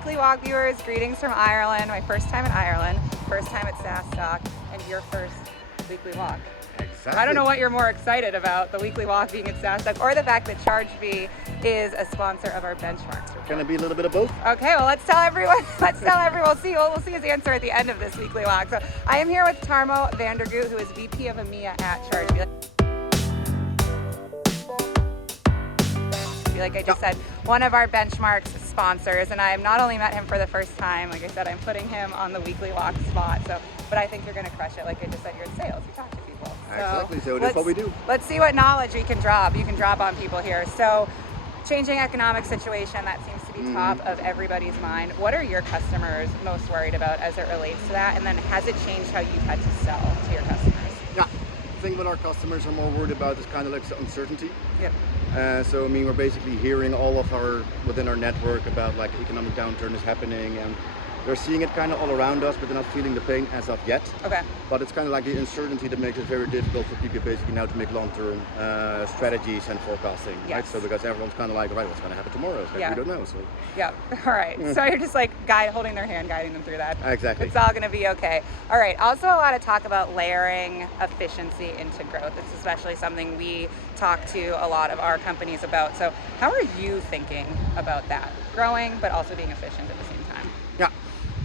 Weekly Walk viewers, greetings from Ireland. My first time in Ireland, first time at SaaStock, and your first Weekly Walk. Exactly. I don't know what you're more excited about, the Weekly Walk being at SaaStock or the fact that ChargeBee is a sponsor of our benchmarks. Can it be a little bit of both? Okay, well let's tell everyone. We'll see his answer at the end of this Weekly Walk. So I am here with Tarmo van der Goot, who is VP of EMEA at ChargeBee. Like I just said, one of our benchmarks sponsors, and I have not only met him for the first time, like I said, I'm putting him on the Weekly Walk spot. So, but I think you're going to crush it. Like I just said, you're in sales, you talk to people. Exactly, so that's what we do. Let's see what knowledge you can drop on people here. So, changing economic situation, that seems to be top of everybody's mind. What are your customers most worried about as it relates to that? And then has it changed how you've had to sell to your customers? Yeah, the thing what our customers are more worried about is kind of like the uncertainty. Yep. So I mean, we're basically hearing all of within our network about like economic downturn is happening, and they're seeing it kind of all around us, but they're not feeling the pain as of yet. Okay. But it's kind of like the uncertainty that makes it very difficult for people basically now to make long-term strategies and forecasting, right? So because everyone's kind of like, right, what's going to happen tomorrow? It's like, we don't know. So. Yeah. All right. So you're just like holding their hand, guiding them through that. Exactly. It's all going to be okay. All right. Also, a lot of talk about layering efficiency into growth. It's especially something we talk to a lot of our companies about. So how are you thinking about that? Growing, but also being efficient at the same time. Yeah.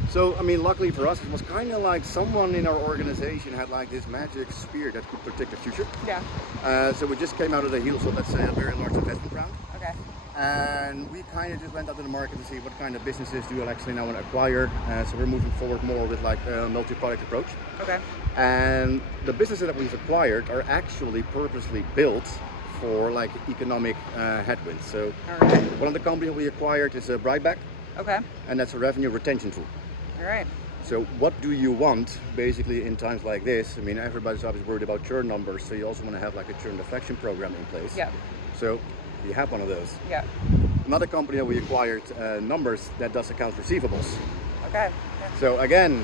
So, I mean, luckily for us, it was kind of like someone in our organization had like this magic spear that could predict the future. Yeah. So we just came out of the heels of, let's say, a very large investment round. Okay. And we kind of just went out to the market to see what kind of businesses do you actually now want to acquire. So we're moving forward more with like a multi-product approach. Okay. And the businesses that we've acquired are actually purposely built for like economic headwinds. So one of the companies we acquired is a Brightback. Okay. And that's a revenue retention tool. All right. So what do you want basically in times like this? I mean, everybody's always worried about churn numbers, so you also want to have like a churn deflection program in place. Yeah. So you have one of those. Yeah. Another company that we acquired, Numbers, that does accounts receivables. Okay. So again,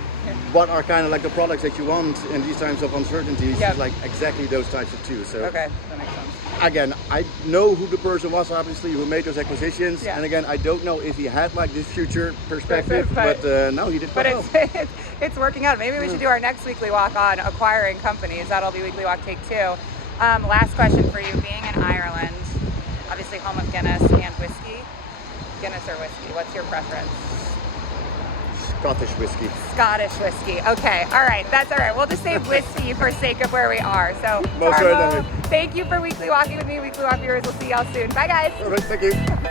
what are kind of like the products that you want in these times of uncertainties? Is like exactly those types of tools. So okay, that makes sense. Again, I know who the person was, obviously, who made those acquisitions. Yeah. And again, I don't know if he had like this future perspective, but no, he did quite well. But it's working out. Maybe we should do our next Weekly Walk on acquiring companies. That'll be Weekly Walk Take 2. Last question for you. Being in Ireland, obviously home of Guinness and whiskey. Guinness or whiskey? What's your preference? Scottish whiskey. Scottish whiskey. Okay. All right. That's all right. We'll just say whiskey for sake of where we are. So, Most Tarmo, certainly. thank you for Weekly Walking with me. Weekly Walk viewers. We'll see y'all soon. Bye, guys. All right. Thank you.